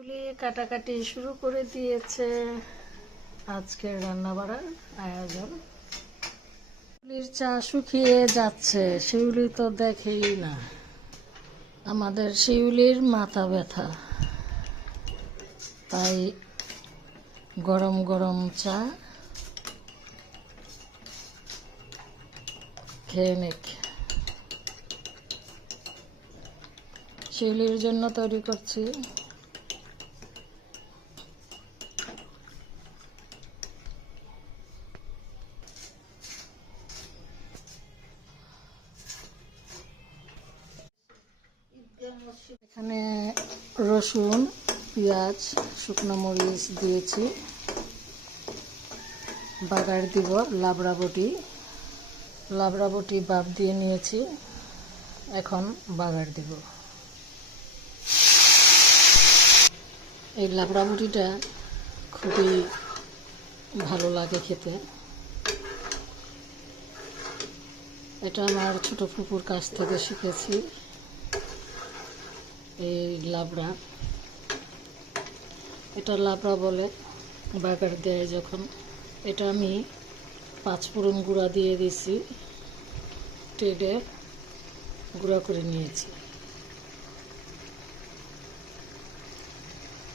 শিউলি কাটাকাটি শুরু করে দিয়েছে। আজকের রান্না বাড়ার আয়োজন। শিউলির চা শুকিয়ে যাচ্ছে, শিউলি তো দেখেই না। আমাদের শিউলির মাথা ব্যথা, তাই গরম গরম চা খেয়ে নেক। শিউলির জন্য তৈরি করছি। এখানে রসুন, পেঁয়াজ, শুকনো মরিচ দিয়েছি। বাগার দিব লাবড়া বটি বাপ দিয়ে নিয়েছি, এখন বাগার দিব। এই লাবড়া বটিটা খুবই ভালো লাগে খেতে। এটা আমার ছোট ফুপুর কাছ থেকে শিখেছি। এই লাবড়া, এটা লাবড়া বলে, বাগার দেয় যখন। এটা আমি 5 ফোড়ন গুঁড়া দিয়ে দিয়েছি, টেডে গুঁড়া করে নিয়েছি।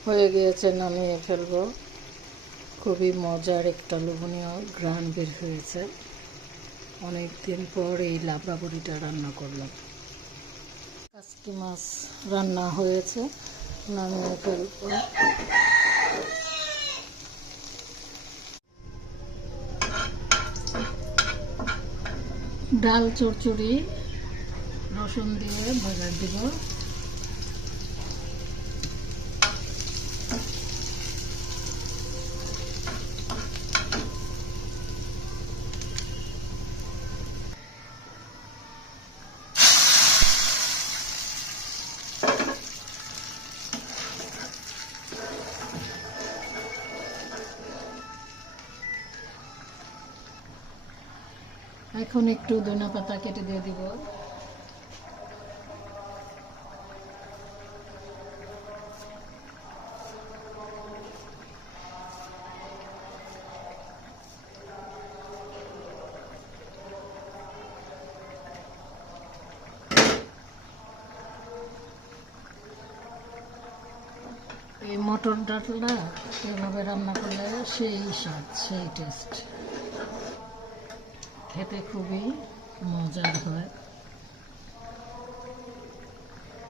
হয়ে গিয়েছে, নামিয়ে ফেলবো। খুবই মজার একটা লোভনীয় ঘ্রাণ বের হয়েছে। অনেক দিন পর এই লাবড়া বড়িটা রান্না করলাম। কাচকি মাছ রান্না হয়েছে, নামিয়ে ফেলবো। ডাল চচ্চড়ি রসুন দিয়ে বাগার দিব। এখন একটু ধনিয়া পাতা কেটে দিয়ে দিব। এই মটর ডালটা এভাবে রান্না করলে সেই স্বাদ, সেই টেস্ট, খেতে খুবই মজার হয়।